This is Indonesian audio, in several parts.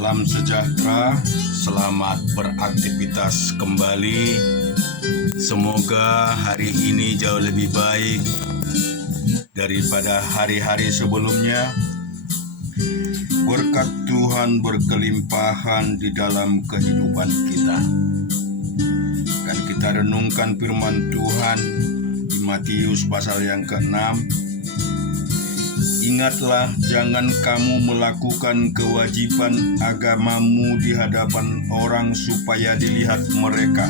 Salam sejahtera, selamat beraktivitas kembali. Semoga hari ini jauh lebih baik daripada hari-hari sebelumnya. Berkat Tuhan berkelimpahan di dalam kehidupan kita. Dan kita renungkan firman Tuhan di Matius pasal yang ke-6. Ingatlah, jangan kamu melakukan kewajiban agamamu di hadapan orang supaya dilihat mereka.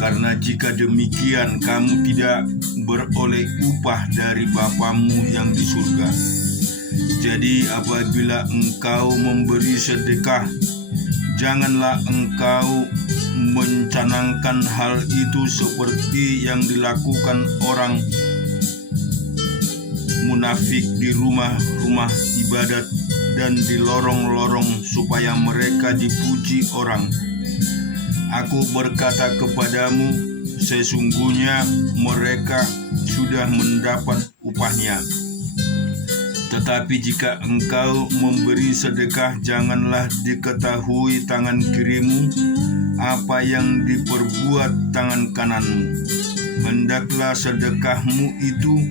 Karena jika demikian, kamu tidak beroleh upah dari Bapamu yang di surga. Jadi apabila engkau memberi sedekah, janganlah engkau mencanangkan hal itu seperti yang dilakukan orang munafik di rumah-rumah ibadat dan di lorong-lorong supaya mereka dipuji orang. Aku berkata kepadamu, sesungguhnya mereka sudah mendapat upahnya. Tetapi jika engkau memberi sedekah, janganlah diketahui tangan kirimu apa yang diperbuat tangan kananmu. Hendaklah sedekahmu itu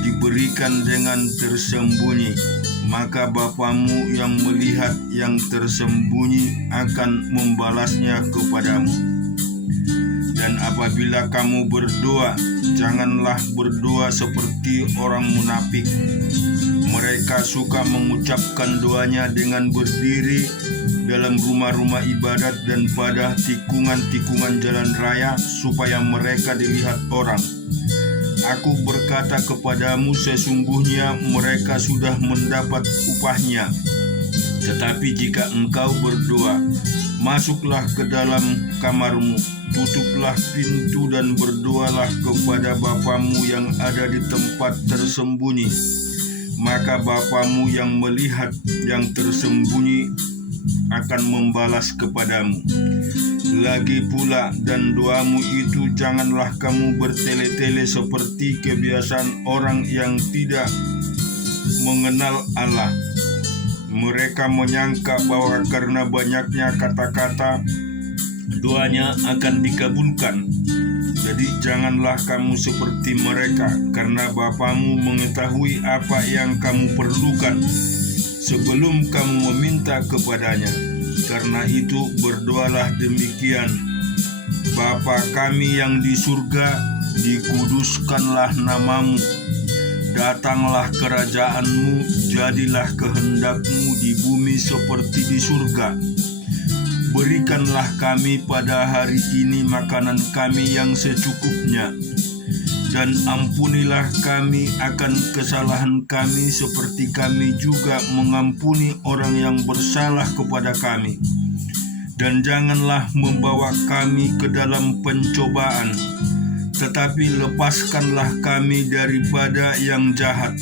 diberikan dengan tersembunyi, maka Bapamu yang melihat yang tersembunyi akan membalasnya kepadamu. Dan apabila kamu berdoa, janganlah berdoa seperti orang munafik. Mereka suka mengucapkan doanya dengan berdiri dalam rumah-rumah ibadat dan pada tikungan-tikungan jalan raya supaya mereka dilihat orang. Aku berkata kepadamu, sesungguhnya mereka sudah mendapat upahnya. Tetapi jika engkau berdoa, masuklah ke dalam kamarmu, tutuplah pintu dan berdoalah kepada Bapamu yang ada di tempat tersembunyi. Maka Bapamu yang melihat yang tersembunyi akan membalas kepadamu. Lagi pula, dan doamu itu janganlah kamu bertele-tele seperti kebiasaan orang yang tidak mengenal Allah. Mereka menyangka bahwa karena banyaknya kata-kata, doanya akan dikabulkan. Jadi janganlah kamu seperti mereka, karena Bapamu mengetahui apa yang kamu perlukan sebelum kamu meminta kepadanya. Karena itu berdoalah demikian: Bapa kami yang di surga, dikuduskanlah namamu, datanglah kerajaanmu, jadilah kehendakmu di bumi seperti di surga. Berikanlah kami pada hari ini makanan kami yang secukupnya, dan ampunilah kami akan kesalahan kami seperti kami juga mengampuni orang yang bersalah kepada kami. Dan janganlah membawa kami ke dalam pencobaan, tetapi lepaskanlah kami daripada yang jahat.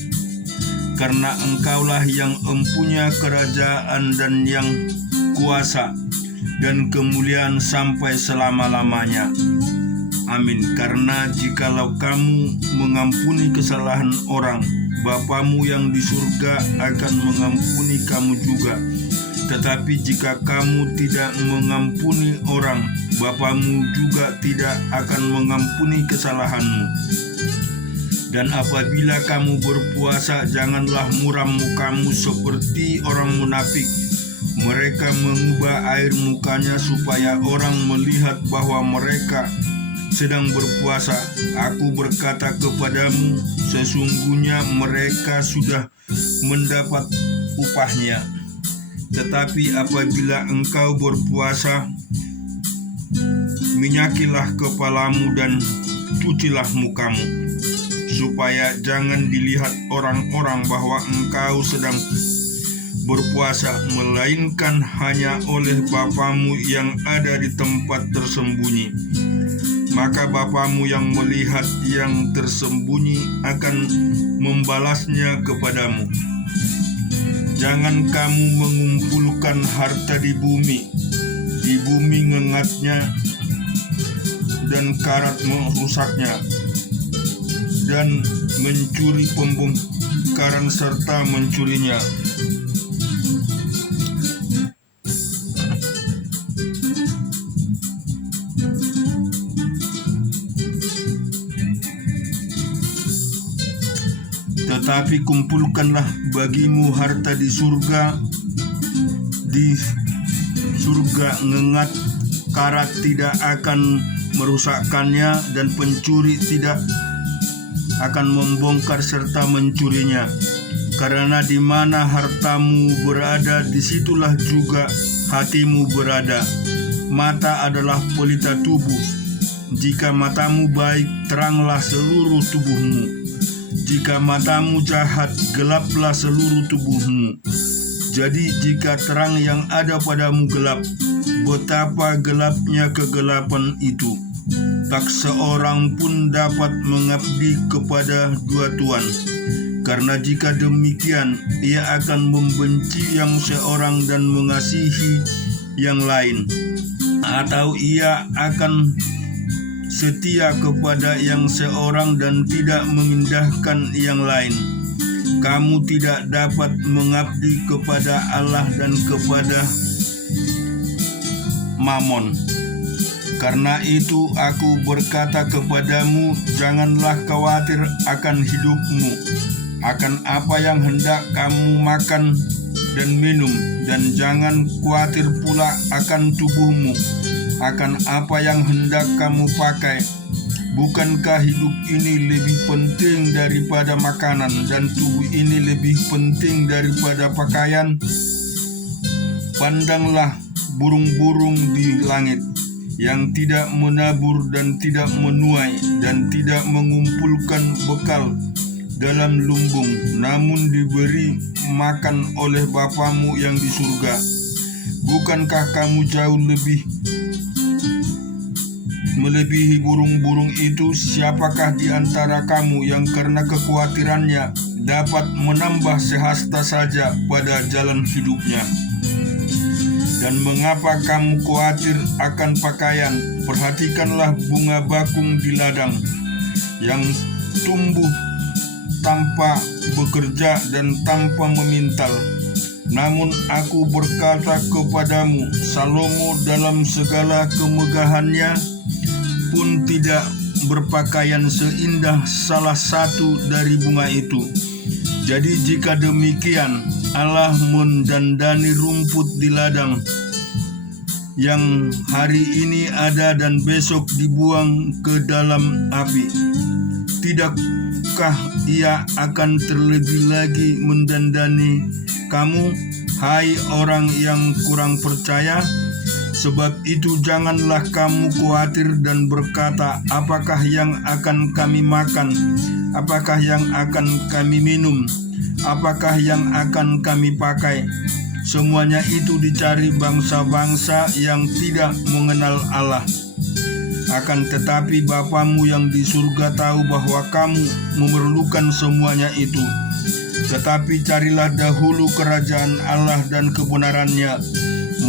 Karena Engkaulah yang empunya kerajaan dan yang kuasa dan kemuliaan sampai selama-lamanya. Amin. Karena jikalau kamu mengampuni kesalahan orang, Bapamu yang di surga akan mengampuni kamu juga. Tetapi jika kamu tidak mengampuni orang, Bapamu juga tidak akan mengampuni kesalahanmu. Dan apabila kamu berpuasa, janganlah muram mukamu seperti orang munafik. Mereka mengubah air mukanya supaya orang melihat bahwa mereka sedang berpuasa. Aku berkata kepadamu, sesungguhnya mereka sudah mendapat upahnya. Tetapi apabila engkau berpuasa, minyakilah kepalamu dan cucilah mukamu, supaya jangan dilihat orang-orang bahwa engkau sedang berpuasa, melainkan hanya oleh Bapamu yang ada di tempat tersembunyi. Maka Bapamu yang melihat yang tersembunyi akan membalasnya kepadamu. Jangan kamu mengumpulkan harta di bumi ngengatnya dan karat merusaknya, dan mencuri pembongkaran serta mencurinya. tetapi kumpulkanlah bagimu harta di surga. Di surga ngengat karat tidak akan merusakkannya, dan pencuri tidak akan membongkar serta mencurinya. Karena di mana hartamu berada, disitulah juga hatimu berada. Mata adalah pelita tubuh. Jika matamu baik, teranglah seluruh tubuhmu. Jika matamu jahat, gelaplah seluruh tubuhmu. Jadi jika terang yang ada padamu gelap, betapa gelapnya kegelapan itu. Tak seorang pun dapat mengabdi kepada dua tuan. Karena jika demikian, ia akan membenci yang seorang dan mengasihi yang lain. Atau ia akan setia kepada yang seorang dan tidak mengindahkan yang lain. Kamu tidak dapat mengabdi kepada Allah dan kepada Mamon. Karena itu aku berkata kepadamu, janganlah khawatir akan hidupmu, akan apa yang hendak kamu makan dan minum, dan jangan khawatir pula akan tubuhmu, akan apa yang hendak kamu pakai. Bukankah hidup ini lebih penting daripada makanan, dan tubuh ini lebih penting daripada pakaian? Pandanglah burung-burung di langit, yang tidak menabur dan tidak menuai dan tidak mengumpulkan bekal dalam lumbung, namun diberi makan oleh Bapamu yang di surga. Bukankah kamu jauh lebih melebihi burung-burung itu? Siapakah di antara kamu yang karena kekhawatirannya dapat menambah sehasta saja pada jalan hidupnya? Dan mengapa kamu khawatir akan pakaian? Perhatikanlah bunga bakung di ladang, yang tumbuh tanpa bekerja dan tanpa memintal. Namun aku berkata kepadamu, Salomo dalam segala kemegahannya pun tidak berpakaian seindah salah satu dari bunga itu. Jadi jika demikian, Allah mendandani rumput di ladang yang hari ini ada dan besok dibuang ke dalam api. Tidakkah ia akan terlebih lagi mendandani kamu, hai orang yang kurang percaya? Sebab itu janganlah kamu khawatir dan berkata, apakah yang akan kami makan? Apakah yang akan kami minum? Apakah yang akan kami pakai? Semuanya itu dicari bangsa-bangsa yang tidak mengenal Allah. Akan tetapi Bapamu yang di surga tahu bahwa kamu memerlukan semuanya itu. Tetapi carilah dahulu kerajaan Allah dan kebenarannya,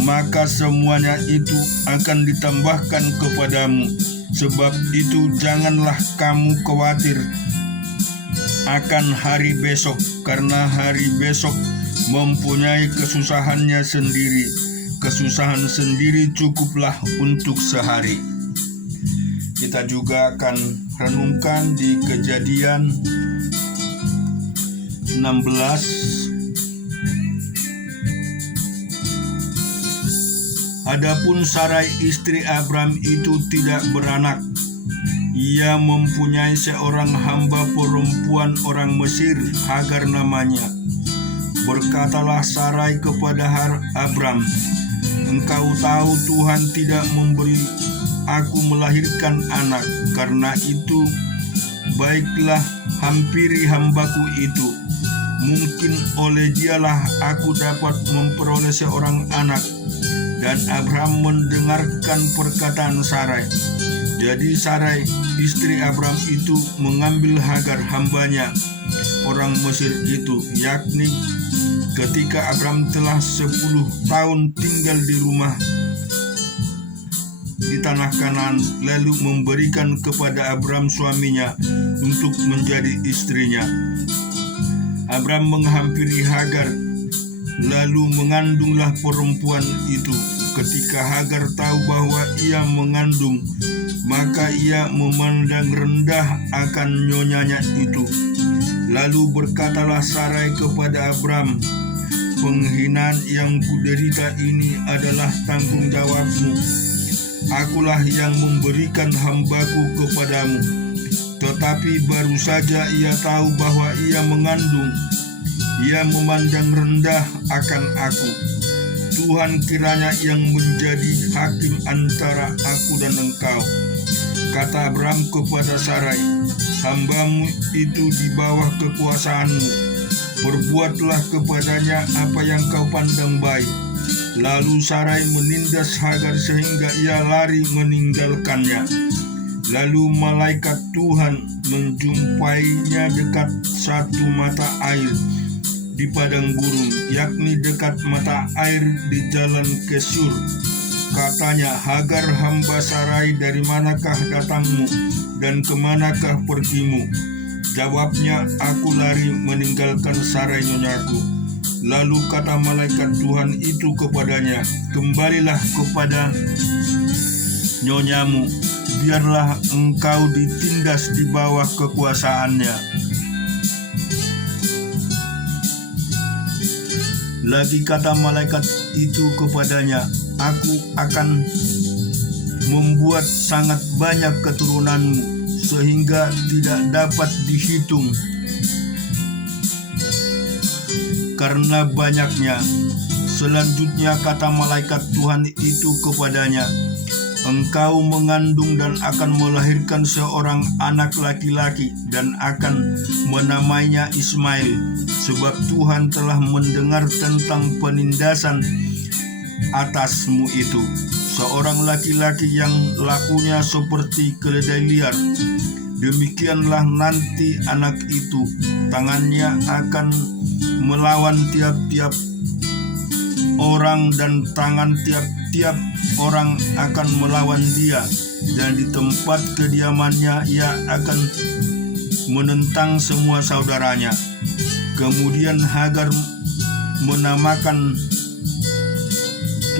maka semuanya itu akan ditambahkan kepadamu. Sebab itu janganlah kamu khawatir akan hari besok, karena hari besok mempunyai kesusahannya sendiri. Kesusahan sendiri cukuplah untuk sehari. Kita juga akan renungkan di Kejadian 16 Adapun Sarai istri Abram itu tidak beranak. Ia mempunyai seorang hamba perempuan orang Mesir, Hagar namanya. Berkatalah Sarai kepada Abram, engkau tahu Tuhan tidak memberi aku melahirkan anak. Karena itu baiklah hampiri hambaku itu. Mungkin oleh dialah aku dapat memperoleh seorang anak. Dan Abram mendengarkan perkataan Sarai. Jadi Sarai istri Abram itu mengambil Hagar hambanya orang Mesir itu, yakni ketika Abram telah 10 tahun tinggal di rumah di tanah Kanaan, lalu memberikan kepada Abram suaminya untuk menjadi istrinya. Abram menghampiri Hagar, lalu mengandunglah perempuan itu. Ketika Hagar tahu bahwa ia mengandung, maka ia memandang rendah akan nyonyanya itu. Lalu berkatalah Sarai kepada Abram, "Penghinaan yang kuderita ini adalah tanggung jawabmu. Akulah yang memberikan hambaku kepadamu." Tetapi baru saja ia tahu bahwa ia mengandung, ia memandang rendah akan aku. Tuhan kiranya yang menjadi hakim antara aku dan engkau. Kata Abram kepada Sarai, "Hambamu itu di bawah kekuasaanmu. Perbuatlah kepadanya apa yang kau pandang baik." Lalu Sarai menindas Hagar sehingga ia lari meninggalkannya. Lalu malaikat Tuhan menjumpainya dekat satu mata air di padang gurun, yakni dekat mata air di jalan ke Sur. Katanya, "Hagar hamba Sarai, dari manakah datangmu dan kemanakah pergimu?" Jawabnya, "Aku lari meninggalkan Sarai nyonyaku." Lalu kata malaikat Tuhan itu kepadanya, "Kembalilah kepada nyonyamu, biarlah engkau ditindas di bawah kekuasaannya." Lagi kata malaikat itu kepadanya, "Aku akan membuat sangat banyak keturunanmu, sehingga tidak dapat dihitung karena banyaknya." Selanjutnya kata malaikat Tuhan itu kepadanya, "Engkau mengandung dan akan melahirkan seorang anak laki-laki dan akan menamainya Ismail, sebab Tuhan telah mendengar tentang penindasan atasmu itu, seorang laki-laki yang lakunya seperti keledai liar. Demikianlah nanti anak itu, tangannya akan melawan tiap-tiap orang dan tangan tiap-tiap orang akan melawan dia, dan di tempat kediamannya ia akan menentang semua saudaranya." Kemudian Hagar menamakan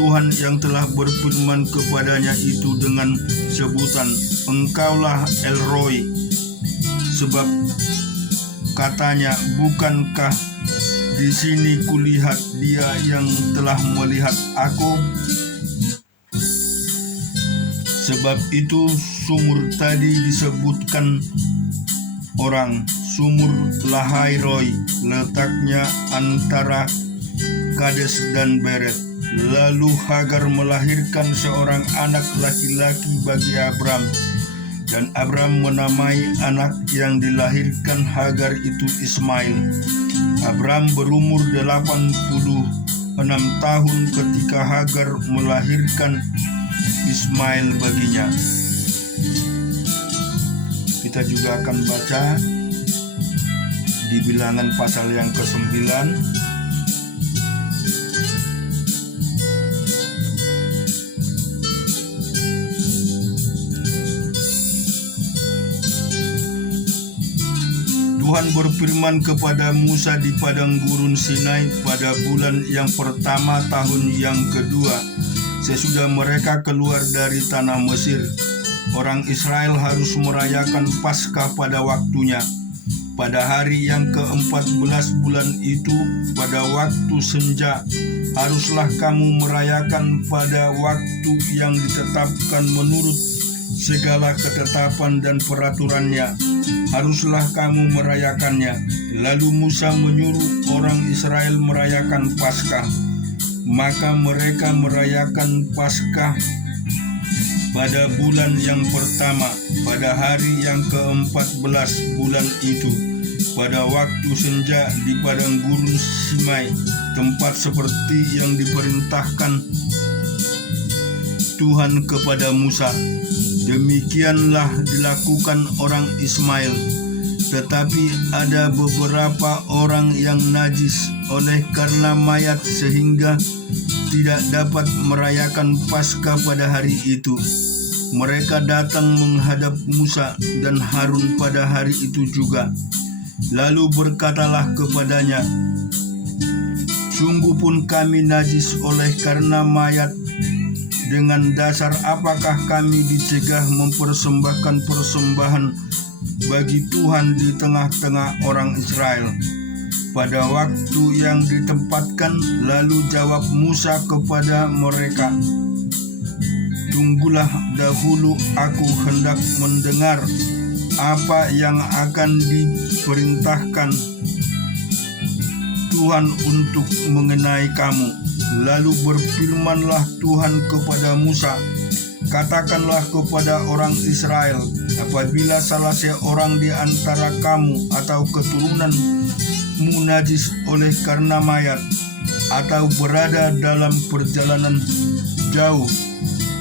Tuhan yang telah berfirman kepadanya itu dengan sebutan, "Engkaulah El Roi," sebab katanya, "Bukankah di sini kulihat dia yang telah melihat aku?" Sebab itu sumur tadi disebutkan orang Sumur Lahai Roi, letaknya antara Kades dan Beret. Lalu Hagar melahirkan seorang anak laki-laki bagi Abram, dan Abram menamai anak yang dilahirkan Hagar itu Ismail. Abram berumur 86 tahun ketika Hagar melahirkan Ismail baginya. Kita juga akan baca di Bilangan pasal yang ke-9 Tuhan berfirman kepada Musa di padang gurun Sinai pada bulan yang pertama tahun yang kedua sesudah mereka keluar dari tanah Mesir. Orang Israel harus merayakan Paskah pada waktunya. Pada hari yang ke-14 bulan itu, pada waktu senja, haruslah kamu merayakan pada waktu yang ditetapkan menurut segala ketetapan dan peraturannya. Haruslah kamu merayakannya. Lalu Musa menyuruh orang Israel merayakan Paskah. Maka mereka merayakan Paskah pada bulan yang pertama, pada hari yang ke-14 bulan itu, pada waktu senja di padang gurun Sinai, tempat seperti yang diperintahkan Tuhan kepada Musa. Demikianlah dilakukan orang Ismail. Tetapi ada beberapa orang yang najis oleh karena mayat sehingga tidak dapat merayakan Paskah pada hari itu. Mereka datang menghadap Musa dan Harun pada hari itu juga. Lalu berkatalah kepadanya, "Sungguh pun kami najis oleh karena mayat. Dengan dasar apakah kami dicegah mempersembahkan persembahan bagi Tuhan di tengah-tengah orang Israel. Pada waktu yang ditempatkan, lalu jawab Musa kepada mereka, "Tunggulah dahulu, aku hendak mendengar apa yang akan diperintahkan Tuhan untuk mengenai kamu." Lalu berfirmanlah Tuhan kepada Musa, "Katakanlah kepada orang Israel, apabila salah seorang di antara kamu atau keturunanmu najis oleh karena mayat, atau berada dalam perjalanan jauh,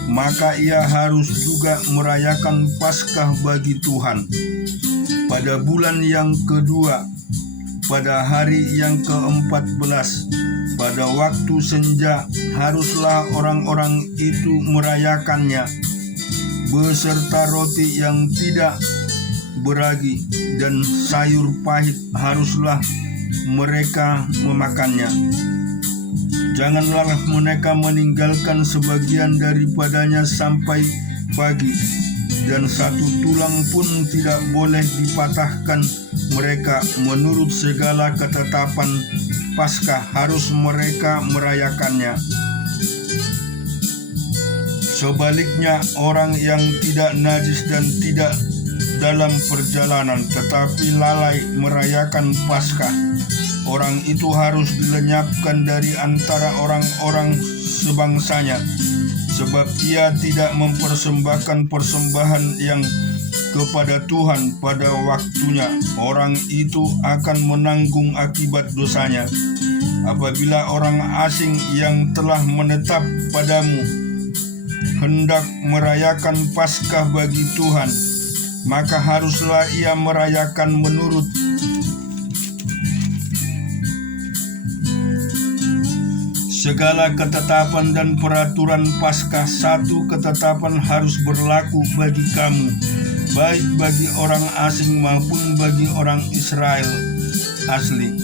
maka ia harus juga merayakan Paskah bagi Tuhan. Pada bulan yang kedua, pada hari yang ke-14, pada waktu senja, haruslah orang-orang itu merayakannya, beserta roti yang tidak beragi dan sayur pahit haruslah mereka memakannya. Janganlah mereka meninggalkan sebagian daripadanya sampai pagi, dan satu tulang pun tidak boleh dipatahkan mereka. Menurut segala ketetapan Paskah harus mereka merayakannya. Sebaliknya, orang yang tidak najis dan tidak dalam perjalanan tetapi lalai merayakan Paskah, orang itu harus dilenyapkan dari antara orang-orang sebangsanya, sebab ia tidak mempersembahkan persembahan yang kepada Tuhan pada waktunya. Orang itu akan menanggung akibat dosanya. Apabila orang asing yang telah menetap padamu hendak merayakan Paskah bagi Tuhan, maka haruslah ia merayakan menurut segala ketetapan dan peraturan Paskah. Satu ketetapan harus berlaku bagi kamu, baik bagi orang asing maupun bagi orang Israel asli.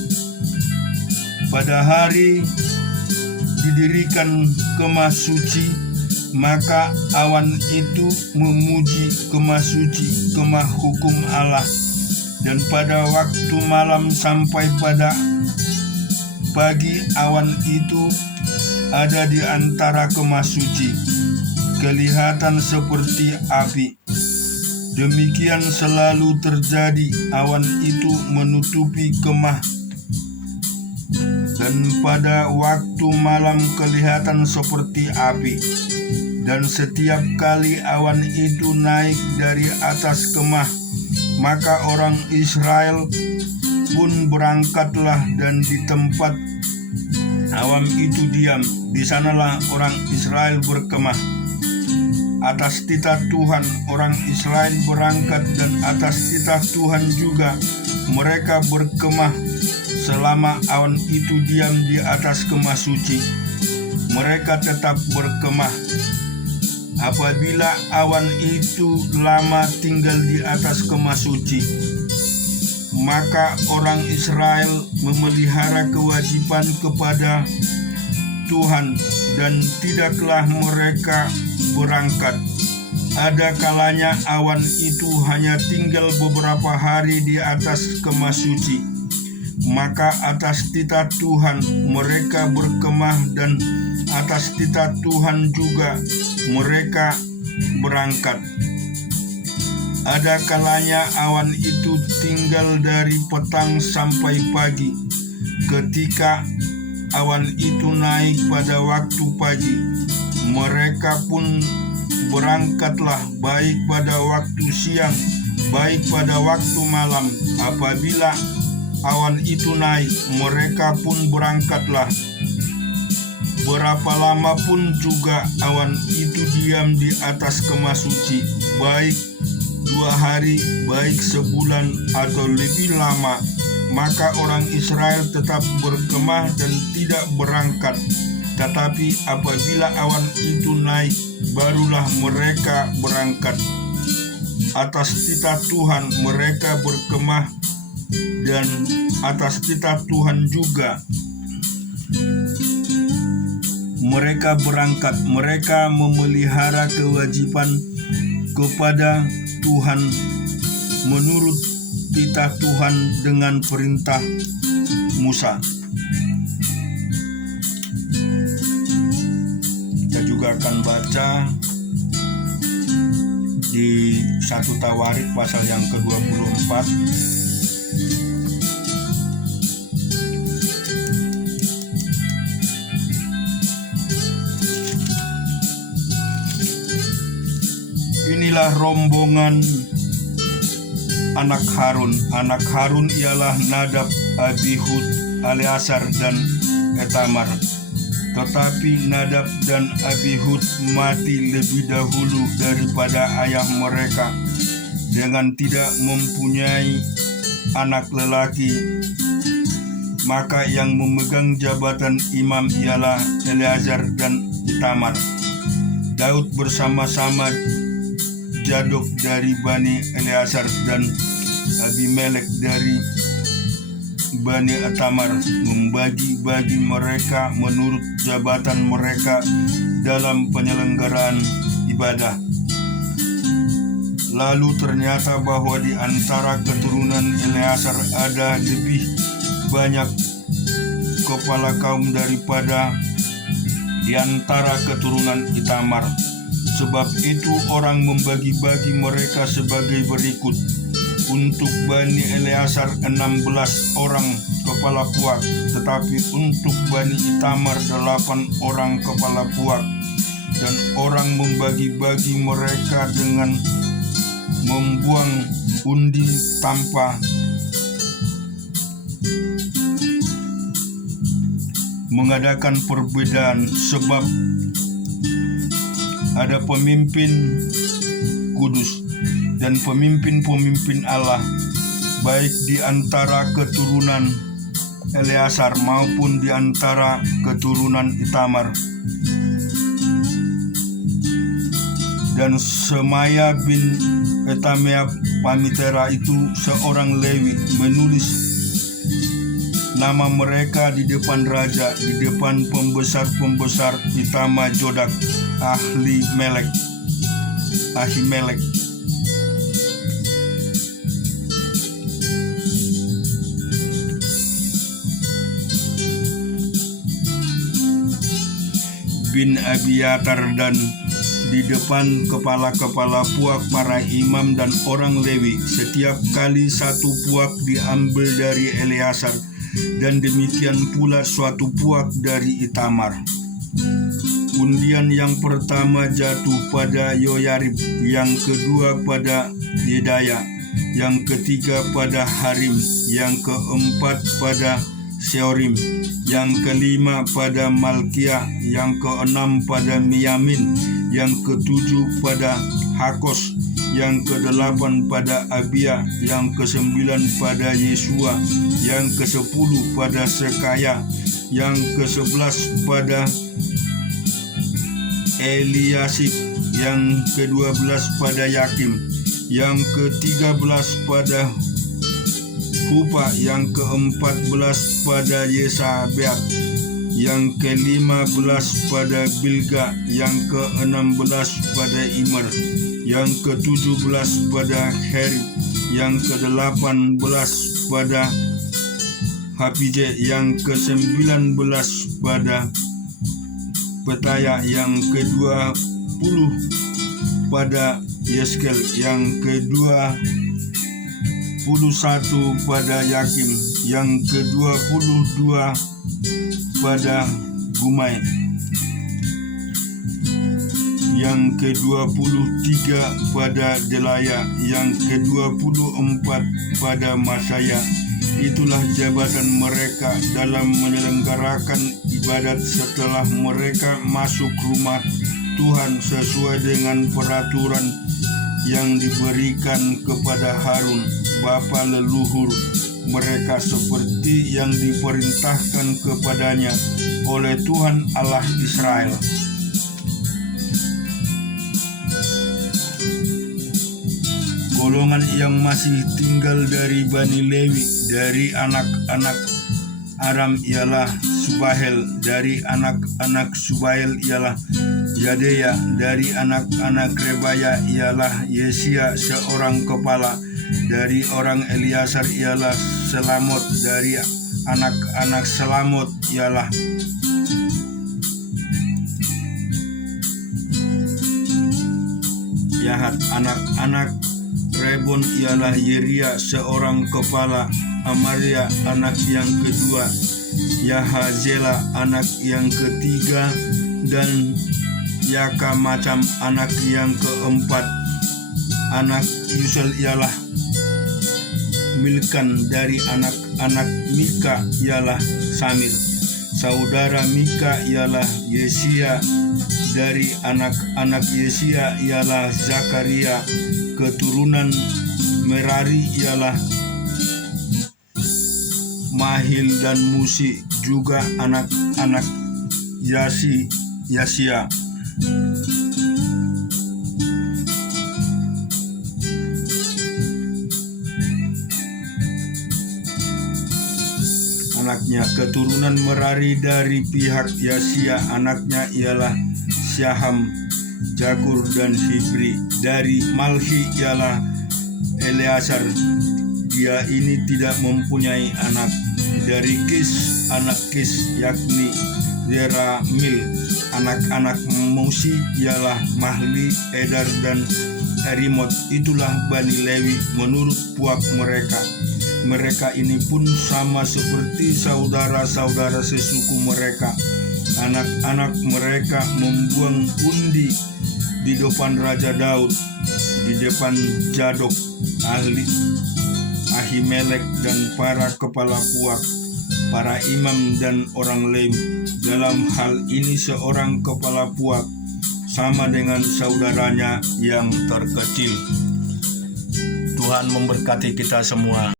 Pada hari didirikan kemah suci, maka awan itu memuji kemah suci, kemah hukum Allah. Dan pada waktu malam sampai pada pagi, awan itu ada di antara kemah suci, kelihatan seperti api. Demikian selalu terjadi, awan itu menutupi kemah, dan pada waktu malam kelihatan seperti api. Dan setiap kali awan itu naik dari atas kemah, maka orang Israel pun berangkatlah, dan di tempat awan itu diam, di sanalah orang Israel berkemah. Atas titah Tuhan orang Israel berangkat, dan atas titah Tuhan juga mereka berkemah. Selama awan itu diam di atas kemah suci, mereka tetap berkemah. Apabila awan itu lama tinggal di atas kemah suci, maka orang Israel memelihara kewajiban kepada Tuhan, dan tidaklah mereka berangkat. Ada kalanya awan itu hanya tinggal beberapa hari di atas kemah suci, maka atas titah Tuhan mereka berkemah, dan atas titah Tuhan juga mereka berangkat. Ada kalanya awan itu tinggal dari petang sampai pagi. Ketika awan itu naik pada waktu pagi, mereka pun berangkatlah, baik pada waktu siang, baik pada waktu malam. Apabila awan itu naik, mereka pun berangkatlah. Berapa lama pun juga awan itu diam di atas kemah suci, baik 2 hari, baik sebulan atau lebih lama, maka orang Israel tetap berkemah dan tidak berangkat. Tetapi apabila awan itu naik, barulah mereka berangkat. Atas titah Tuhan mereka berkemah, dan atas titah Tuhan juga mereka berangkat. Mereka memelihara kewajiban kepada Tuhan menurut titah Tuhan dengan perintah Musa. Kita juga akan baca di 1 Tawarik pasal yang ke-24. Inilah rombongan anak Harun. Anak Harun ialah Nadab, Abihud, Eleazar, dan Itamar. Tetapi Nadab dan Abihud mati lebih dahulu daripada ayah mereka dengan tidak mempunyai anak lelaki. Maka yang memegang jabatan imam ialah Eleazar dan Itamar. Daud bersama-sama Zadok dari Bani Eleazar dan Abimelek dari Bani Itamar membagi-bagi mereka menurut jabatan mereka dalam penyelenggaraan ibadah. Lalu ternyata bahwa di antara keturunan Eleazar ada lebih banyak kepala kaum daripada di antara keturunan Itamar. Sebab itu orang membagi-bagi mereka sebagai berikut. Untuk Bani Eleazar 16 orang kepala puak, tetapi untuk Bani Itamar 8 orang kepala puak. Dan orang membagi-bagi mereka dengan membuang undi tanpa mengadakan perbedaan, sebab ada pemimpin kudus dan pemimpin-pemimpin Allah, baik di antara keturunan Eleazar maupun di antara keturunan Itamar. Dan Semaya bin Etamea Pamitera itu seorang Lewi menulis nama mereka di depan raja, di depan pembesar-pembesar Itama Jodak, Ahimelek. Bin Abiatar, dan di depan kepala-kepala puak para imam dan orang Lewi. Setiap kali satu puak diambil dari Eleazar, dan demikian pula suatu puak dari Itamar. Undian yang pertama jatuh pada Yoyarib, yang kedua pada Yedaya, yang ketiga pada Harim, yang keempat pada Seorim, yang kelima pada Malkia, yang keenam pada Miyamin, yang ketujuh pada Hakos, yang kedelapan pada Abia, yang kesembilan pada Yesua, yang ke-10 pada Sekaya, yang ke-11 pada Eliasib, yang ke-12 pada Yakim, yang ke-13 pada Hupa, yang ke-14 pada Yesabeat, yang ke-15 pada Bilga, yang ke-16 pada Immer, yang ke-17 pada Herib, yang ke-18 pada Hapije, yang ke-19 pada Petaya, yang ke-20 pada Yeskel, yang ke-21 pada Yakim, yang ke-22 pada Gumai, yang ke-23 pada Delaya, yang ke-24 pada Masaya. Itulah jabatan mereka dalam menyelenggarakan ibadat setelah mereka masuk rumah Tuhan sesuai dengan peraturan yang diberikan kepada Harun, bapa leluhur mereka, seperti yang diperintahkan kepadanya oleh Tuhan Allah Israel. Golongan yang masih tinggal dari Bani Lewi, dari anak-anak Aram ialah Subahel, dari anak-anak Subahel ialah Yadeya, dari anak-anak Rebaya ialah Yesia seorang kepala, Dari orang Eliasar ialah Selamot. Dari anak-anak Selamot ialah Yahat. Anak-anak Rebon ialah Yeria seorang kepala, Amaria anak yang kedua, Yahazela anak yang ketiga, dan Yaka macam anak yang keempat. Anak Yusel ialah Milkan. Dari anak-anak Mika ialah Samir. Saudara Mika ialah Yesia. Dari anak-anak Yesia ialah Zakaria. Keturunan Merari ialah Mahil dan Musi, juga anak-anak Yasia. Anaknya. Keturunan Merari dari pihak Yasia, anaknya ialah Syaham, Jakur, dan Hibri. Dari Malhi ialah Eleazar. Dia ini tidak mempunyai anak. Dari Kis, anak Kis yakni Yeramil. Anak-anak Musi ialah Mahli, Edar, dan Erimot. Itulah Bani Lewi menurut puak mereka. Mereka ini pun sama seperti saudara-saudara sesuku mereka. Anak-anak mereka membuang undi di depan Raja Daud, di depan Zadok, Ahimelek, dan para kepala puak, para imam dan orang Lewi. Dalam hal ini seorang kepala puak sama dengan saudaranya yang terkecil. Tuhan memberkati kita semua.